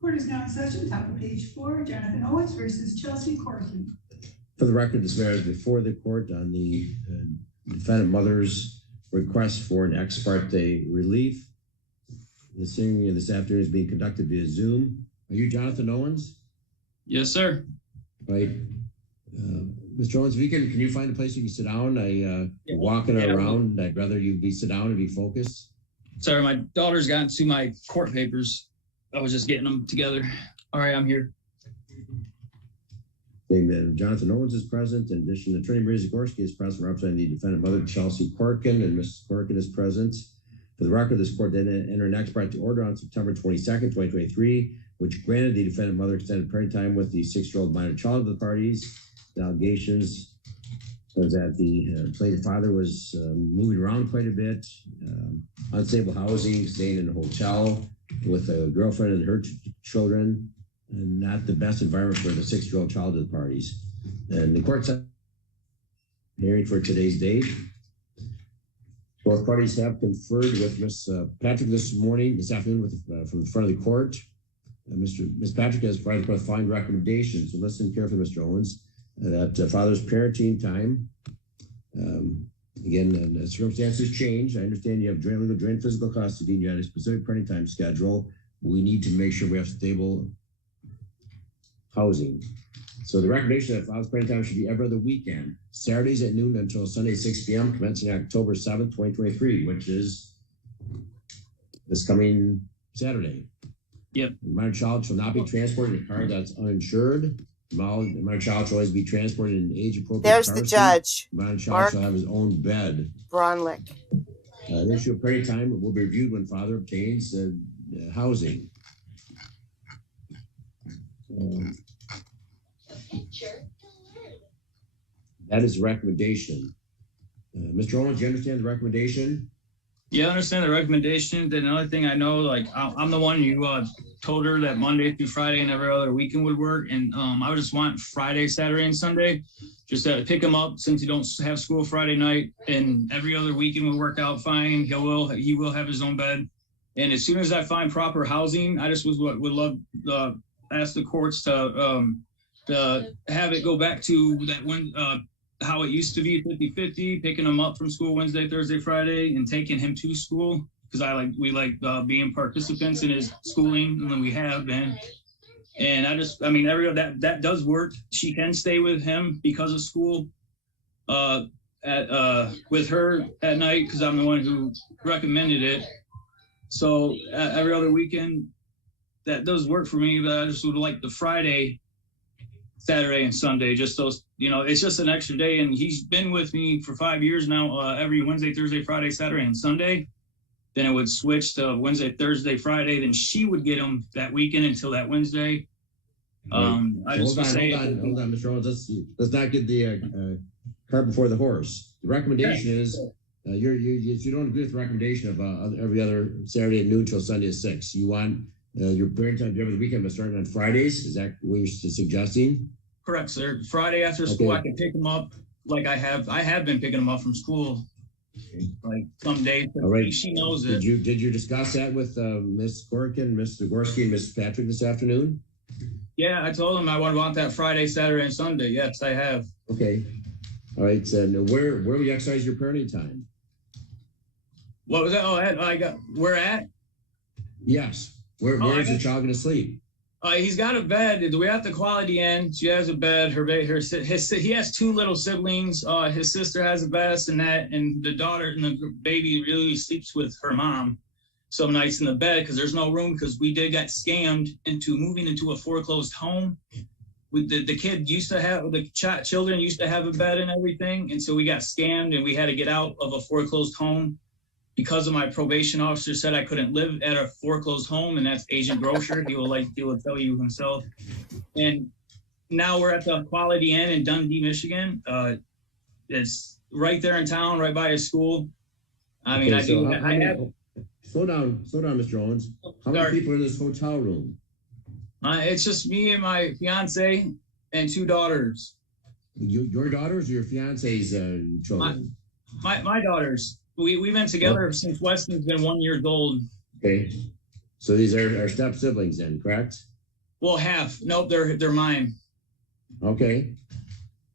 Court is now in session. Top of page 4, Jonathan Owens versus Chelsea Corkin. For the record, this matter is before the court on the defendant mother's request for an ex parte relief. This hearing this afternoon is being conducted via Zoom. Are you Jonathan Owens? Yes, sir. Right. Mr. Owens, if you can you find a place you can sit down? You're walking around. I'd rather you sit down and be focused. Sorry, my daughter's gotten to my court papers. I was just getting them together. All right, I'm here. Amen. Jonathan Owens is present. In addition, Attorney Maria Zagorski is present representing the defendant mother, Chelsea Corkin, and Mrs. Corkin is present. For the record, this court did enter an ex parte order on September 22nd, 2023, which granted the defendant mother extended parenting time with the 6-year-old minor child of the parties. The allegations was that the plaintiff father was moving around quite a bit, unstable housing, staying in a hotel with a girlfriend and her children, and not the best environment for the 6-year-old child of the parties. And the court set hearing for today's date. Both parties have conferred with Ms. Patrick this afternoon from the front of the court. Ms. Patrick has provided for a fine recommendation. So listen carefully, Mr. Owens, that father's parenting time. Again, circumstances change. I understand you have joint physical custody and you had a specific parenting time schedule. We need to make sure we have stable housing. So the recommendation that father's parenting time should be every other weekend, Saturdays at noon until Sunday 6 p.m., commencing October 7th, 2023, which is this coming Saturday. Yep. The minor child shall not be transported in a car that's uninsured. The minor child shall always be transported in an age-appropriate car. There's the judge. The minor child shall have his own bed. Bronlick. The issue of parenting time will be reviewed when father obtains housing. That is the recommendation. Mr. Owens, do you understand the recommendation? Yeah, I understand the recommendation. Then another thing I know, like I'm the one who told her that Monday through Friday and every other weekend would work. And I would just want Friday, Saturday, and Sunday, just to pick him up since he don't have school Friday night, and every other weekend would work out fine. He will have his own bed. And as soon as I find proper housing, I just would love ask the courts to have it go back to that when how it used to be 50-50, picking him up from school Wednesday, Thursday, Friday, and taking him to school. Because we like being participants in his schooling, and then we have been. And that does work. She can stay with him because of school with her at night, because I'm the one who recommended it. So every other weekend, that does work for me, but I just would like the Friday, Saturday, and Sunday, just those, it's just an extra day. And he's been with me for 5 years now, every Wednesday, Thursday, Friday, Saturday, and Sunday. Then it would switch to Wednesday, Thursday, Friday. Then she would get them that weekend until that Wednesday. I just hold on, Mr. Owens. Let's not get the cart before the horse. The recommendation is you don't agree with the recommendation of every other Saturday at noon till Sunday at 6. You want your parent time every weekend but starting on Fridays. Is that what you're suggesting? Correct, sir. Friday after school, I can pick them up. Like I have been picking them up from school. Like some days, all right. She knows it. Did you discuss that with Ms. Corkin, Mr. Gorski, and Mrs. Patrick this afternoon? Yeah, I told them I would want that Friday, Saturday, and Sunday. Yes, I have. Okay. All right. So where will you exercise your parenting time? What was that? Oh, I got where at? Yes. Where is your child going to sleep? He's got a bed. We're at the Quality Inn. She has a bed. He has two little siblings. His sister has a bassinet, and the daughter and the baby really sleeps with her mom some nights in the bed because there's no room because we got scammed into moving into a foreclosed home. The kid used to have children used to have a bed and everything, and so we got scammed and we had to get out of a foreclosed home. Because of my probation officer said I couldn't live at a foreclosed home, and that's Agent Grocer. He will tell you himself. And now we're at the Quality Inn in Dundee, Michigan. It's right there in town, right by a school. I mean, Slow down, Mr. Owens. How many people are in this hotel room? It's just me and my fiance and two daughters. Your daughters or your fiance's children? My daughters. We've been together since Weston's been 1 year old. Okay. So these are step siblings then, correct? Well, half. Nope, they're mine. Okay.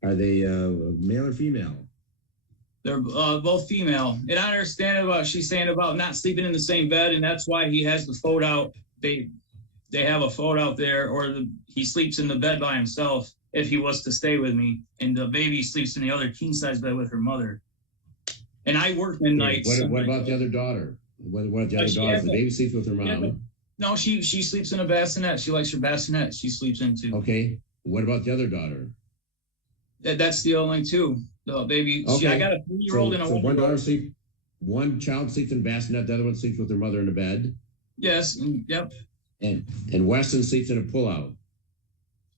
Are they male or female? They're both female. And I understand about she's saying about not sleeping in the same bed, and that's why he has the fold out. They have a fold out there, or he sleeps in the bed by himself if he was to stay with me, and the baby sleeps in the other king size bed with her mother. And I work midnights. What about the other daughter? What the other daughter? The baby sleeps with her mom. Yeah, no, she sleeps in a bassinet. She likes her bassinet. She sleeps in too. Okay. What about the other daughter? That's the only two. The baby. Okay. I got a 3-year-old and a 1-year-old. One child sleeps in a bassinet. The other one sleeps with her mother in a bed. Yes. Yep. And Weston sleeps in a pullout.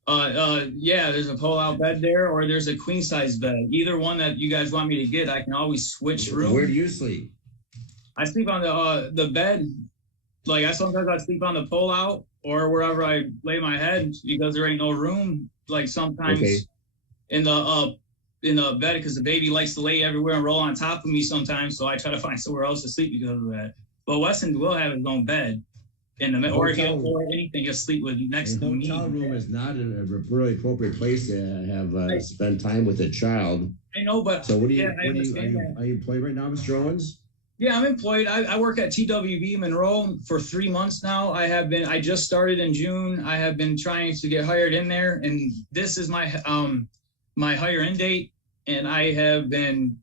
Yeah, there's a pull-out bed there, or there's a queen-size bed. Either one that you guys want me to get, I can always switch rooms. Where do you sleep? I sleep on the bed. Like sometimes I sleep on the pull-out or wherever I lay my head because there ain't no room. Like sometimes in the bed because the baby likes to lay everywhere and roll on top of me sometimes. So I try to find somewhere else to sleep because of that. But Weston will have his own bed. In the or anything, just sleep with next to me. The hotel room is not a really appropriate place to have spend time with a child. I know, but so are you employed right now, Mr. Owens? Yeah, I'm employed. I work at TWB Monroe for 3 months now. I just started in June. I have been trying to get hired in there, and this is my my hire in date. And I have been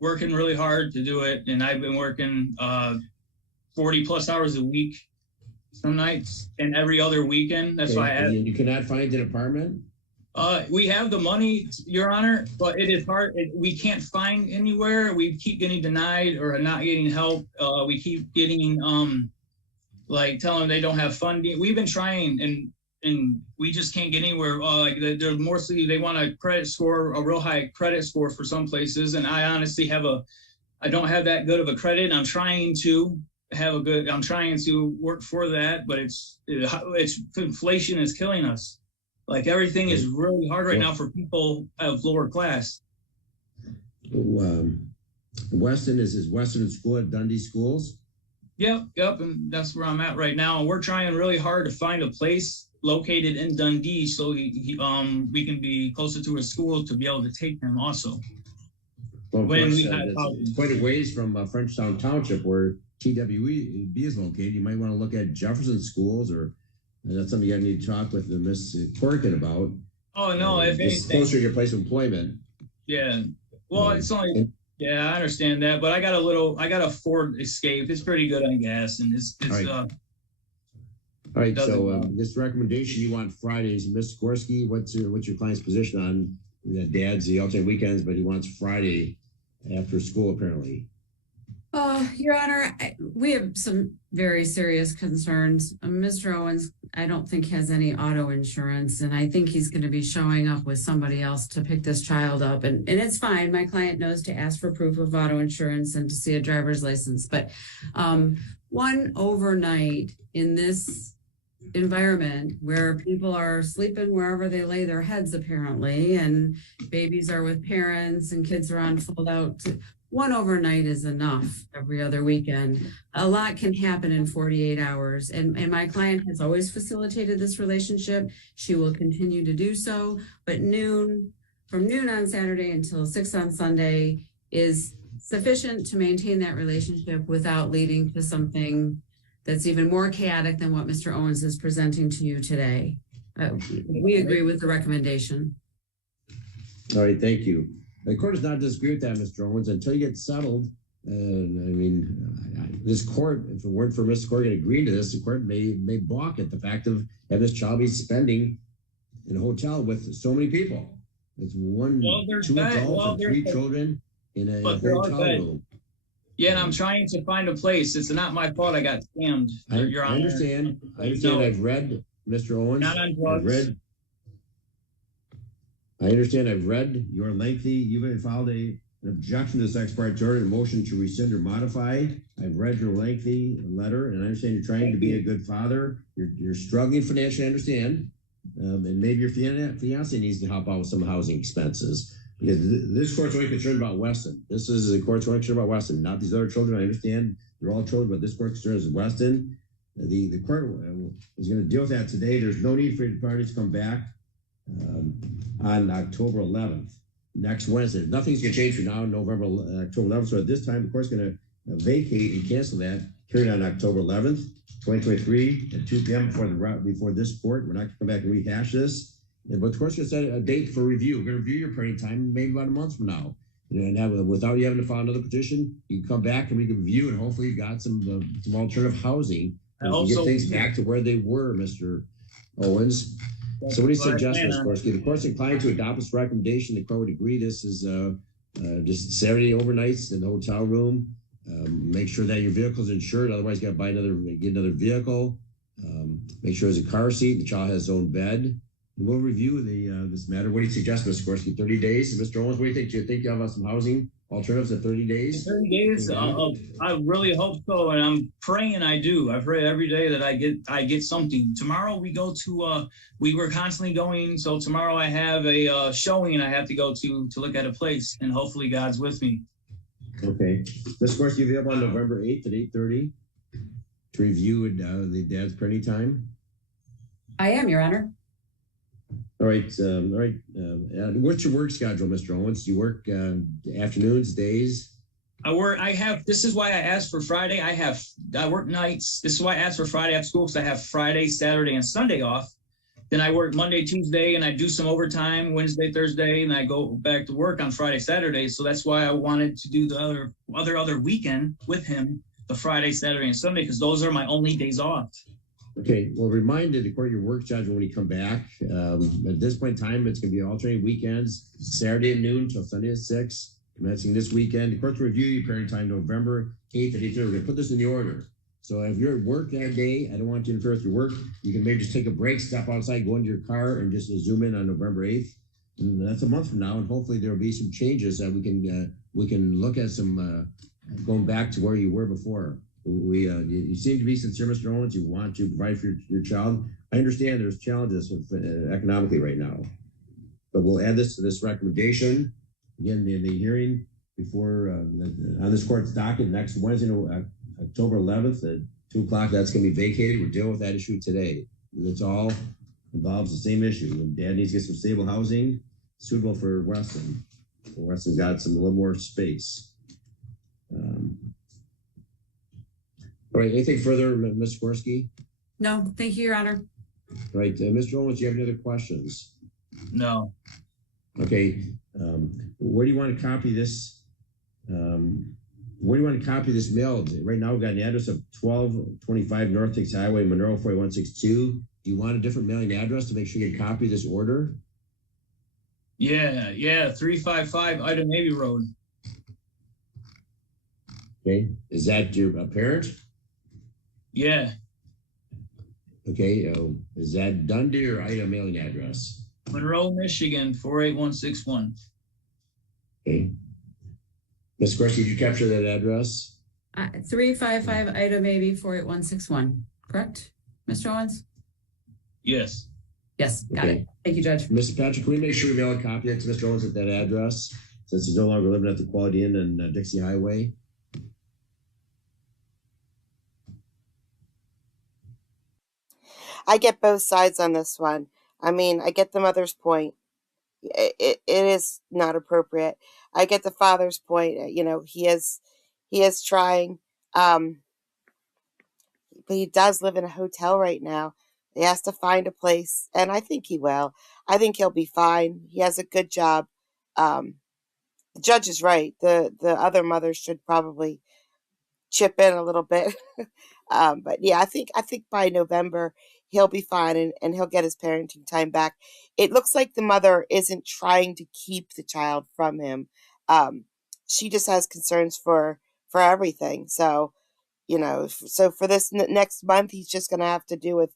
working really hard to do it, and I've been working 40 plus hours a week. Some nights and every other weekend. That's why you cannot find an apartment. We have the money, Your Honor, but it is hard. We can't find anywhere. We keep getting denied or not getting help. We keep getting like telling them they don't have funding. We've been trying and we just can't get anywhere. They're mostly they want a credit score, a real high credit score for some places, and I honestly I don't have that good of a credit. I'm trying to. I'm trying to work for that, but it's inflation is killing us. Like everything is really hard right now for people of lower class. Weston is Weston in school at Dundee Schools? Yep, and that's where I'm at right now. And we're trying really hard to find a place located in Dundee so we can be closer to a school to be able to take him also. Well, it's quite a ways from Frenchtown Township where TWB is located. You might want to look at Jefferson schools, or that's something you need to talk with Miss Corkin about. Oh no, if it's closer to your place of employment. Yeah, well, it's only I understand that, but I got a Ford Escape. It's pretty good on gas, and it's all right. So this recommendation you want Fridays, Miss Gorski. What's your client's position on Dad's the alternate weekends, but he wants Friday after school apparently. Your Honor, we have some very serious concerns. Mr. Owens, I don't think has any auto insurance, and I think he's going to be showing up with somebody else to pick this child up. And it's fine. My client knows to ask for proof of auto insurance and to see a driver's license. But one overnight in this environment where people are sleeping wherever they lay their heads, apparently, and babies are with parents and kids are on fold out. One overnight is enough every other weekend. A lot can happen in 48 hours. And my client has always facilitated this relationship. She will continue to do so. But from noon on Saturday until 6 on Sunday is sufficient to maintain that relationship without leading to something that's even more chaotic than what Mr. Owens is presenting to you today. We agree with the recommendation. All right, thank you. The court does not disagree with that, Mr. Owens, until you get settled. This court, if it weren't for Mr. Corrigan agreeing to this, the court may balk at the fact of having this child be spending in a hotel with so many people. It's two adults and 3 children in a hotel room. Yeah, and I'm trying to find a place. It's not my fault I got scammed. I understand. I've read, Mr. Owens. Not on drugs. I understand. I've read your lengthy. You've even filed an objection to this ex parte order, a motion to rescind or modify. I've read your lengthy letter, and I understand you're trying to be a good father. You're struggling financially. I understand, and maybe your fiance needs to help out with some housing expenses. Because this court's only concerned about Weston. This is the court's only concerned about Weston, not these other children. I understand they're all children, but this court's concern is Weston. The court is going to deal with that today. There's no need for the parties to come back on October 11th, next Wednesday. Nothing's going to change from now on October 11th. So at this time, the court's going to vacate and cancel that hearing on October 11th, 2023 at 2 p.m. before this court. We're not going to come back and rehash this. But the court's going to set a date for review. We're going to review your parenting time maybe about a month from now. And without you having to file another petition, you can come back and we can review, and hopefully you've got some alternative housing. And get things back to where they were, Mr. Owens. So what do you suggest, Ms. Gorski? The court's inclined to adopt this recommendation. The court would agree this is just Saturday overnights in the hotel room. Make sure that your vehicle is insured. Otherwise, you got to get another vehicle. Make sure there's a car seat. The child has his own bed. And we'll review this matter. What do you suggest, Ms. Gorski? 30 days? Mr. Owens, what do you think? Do you think you'll have some housing alternatives at 30 days? 30 days? I really hope so, and I'm praying I do. I pray every day that I get something. Tomorrow we go to, we were constantly going, so tomorrow I have a showing I have to go to look at a place, and hopefully God's with me. Okay. Ms. Gorski, you'll be up on November 8th at 8:30 to review the dad's parenting time? I am, Your Honor. All right. What's your work schedule, Mr. Owens? Do you work afternoons, days? This is why I asked for Friday. I work nights. This is why I asked for Friday after school, because I have Friday, Saturday, and Sunday off. Then I work Monday, Tuesday, and I do some overtime Wednesday, Thursday, and I go back to work on Friday, Saturday. So that's why I wanted to do the other weekend with him, the Friday, Saturday, and Sunday, because those are my only days off. Okay, well, remind the court your work schedule when you come back. At this point in time, it's going to be alternating weekends, Saturday at noon till Sunday at 6, commencing this weekend. The court will review your parenting time November 8th at 8:30. We're going to put this in the order. So if you're at work that day, I don't want you to interfere with your work. You can maybe just take a break, step outside, go into your car, and just zoom in on November 8th. And that's a month from now, and hopefully there will be some changes that we can look at some going back to where you were before. You seem to be sincere, Mr. Owens. You want to provide for your child. I understand there's challenges economically right now, but we'll add this to this recommendation. Again, the hearing before on this court's docket next Wednesday, October 11th at 2 o'clock. That's going to be vacated. We're dealing with that issue today. It's all involves the same issue. And Dad needs to get some stable housing suitable for Weston. Weston's got a little more space. All right, anything further, Ms. Gorski? No, thank you, Your Honor. All right, Mr. Owens, do you have any other questions? No. Okay, where do you want to copy this? Where do you want to copy this mailed? Right now, we've got an address of 1225 North Dix Highway, Monroe 4162. Do you want a different mailing address to make sure you can copy this order? Yeah, 355 Ida Navy Road. Okay, is that your parent? Yeah, Okay, is that Dundee or Ida mailing address? Monroe, Michigan, 48161. Okay. Ms. Gorski, did you capture that address? 355 Ida, maybe 48161, correct, Mr. Owens? Yes. Yes, got Okay. it. Thank you, Judge. Mr. Patrick, can we make sure we mail a copy to Mr. Owens at that address, since he's no longer living at the Quality Inn and Dixie Highway? I get both sides on this one. I mean, I get the mother's point. It is not appropriate. I get the father's point. You know, he is trying, but he does live in a hotel right now. He has to find a place, and I think he will. I think he'll be fine. He has a good job. The judge is right. The other mother should probably chip in a little bit. But yeah, I think by November he'll be fine and he'll get his parenting time back. It looks like the mother isn't trying to keep the child from him. She just has concerns for everything. So, you know, so for this next month, he's just going to have to do with,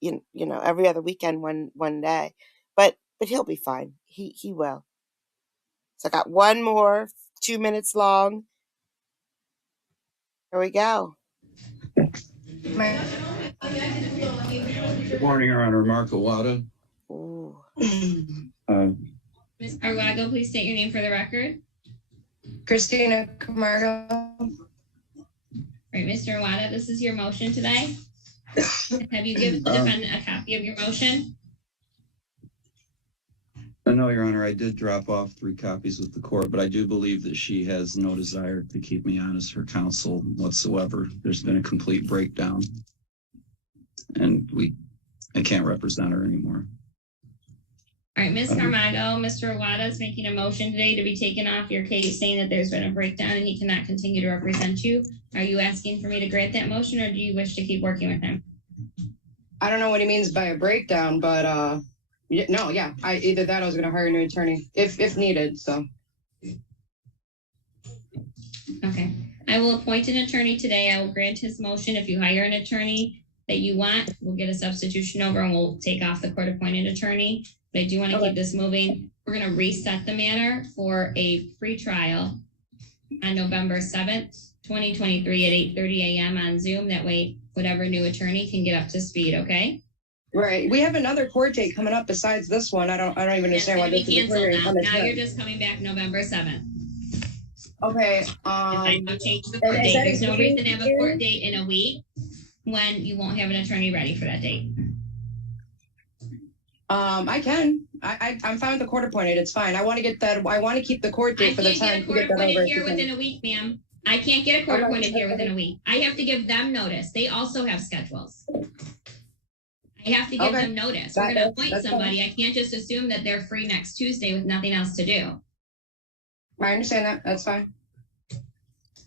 you know, every other weekend, one day, but he'll be fine. He will. So I got one more, 2 minutes long. Here we go. Good morning, Your Honor. Mark Awada. Ms. Carlago, please state your name for the record. Christina Camargo. Right, Mr. Awada, this is your motion today. Have you given the defendant a copy of your motion? No, Your Honor, I did drop off 3 copies with the court, but I do believe that she has no desire to keep me on as her counsel whatsoever. There's been a complete breakdown, and I can't represent her anymore. All right, Ms. Carmichael, Mr. Awada is making a motion today to be taken off your case, saying that there's been a breakdown and he cannot continue to represent you. Are you asking for me to grant that motion, or do you wish to keep working with him? I don't know what he means by a breakdown, but no, yeah, either that or I was going to hire a new attorney if needed. So, okay, I will appoint an attorney today. I will grant his motion. If you hire an attorney that you want, we'll get a substitution over and we'll take off the court-appointed attorney. But I do want to keep this moving. We're going to reset the matter for a free trial on November 7th, 2023 at 8:30 a.m. on Zoom. That way, whatever new attorney can get up to speed. Okay. right. We have another court date coming up besides this one. I don't even understand why this is canceled now. Now you're just coming back November 7th. Okay. I will change the court date. There's no reason to have a court date in a week when you won't have an attorney ready for that date. I can. I'm fine with the court appointed. It's fine. I want to get that. I want to keep the court date for the time to get that over. I can't get a court appointed here within a week, ma'am. I can't get a court appointed here within a week. I have to give them notice. They also have schedules. I have to give them notice. We're going to appoint somebody. I can't just assume that they're free next Tuesday with nothing else to do. I understand that. That's fine.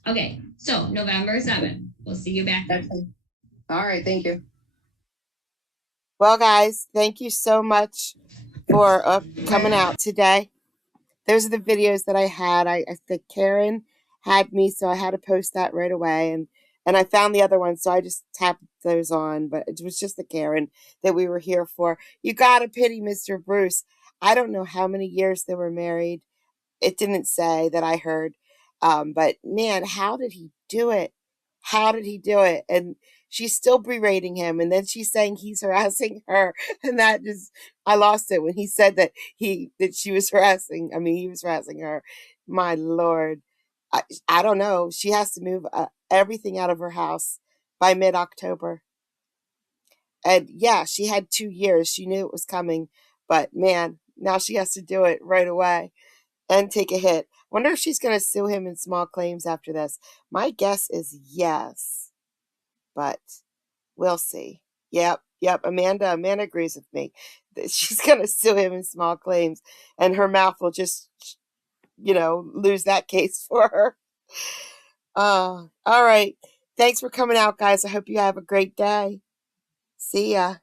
Okay, so November 7th. We'll see you back then. All right, thank you. Well, guys, thank you so much for coming out today. Those are the videos that I had. I think Karen had me, so I had to post that right away. And I found the other one, so I just tapped those on. But it was just the Karen that we were here for. You got to pity Mr. Bruce. I don't know how many years they were married. It didn't say that I heard. But, man, how did he do it? How did he do it? And she's still berating him, and then she's saying he's harassing her, and that just, I lost it when he said that he was harassing her. My Lord. I don't know. She has to move everything out of her house by mid-October. And yeah, she had 2 years. She knew it was coming, but man, now she has to do it right away and take a hit. Wonder if she's going to sue him in small claims after this. My guess is yes, but we'll see. Yep. Amanda agrees with me. She's going to sue him in small claims, and her mouth will just, lose that case for her. All right. Thanks for coming out, guys. I hope you have a great day. See ya.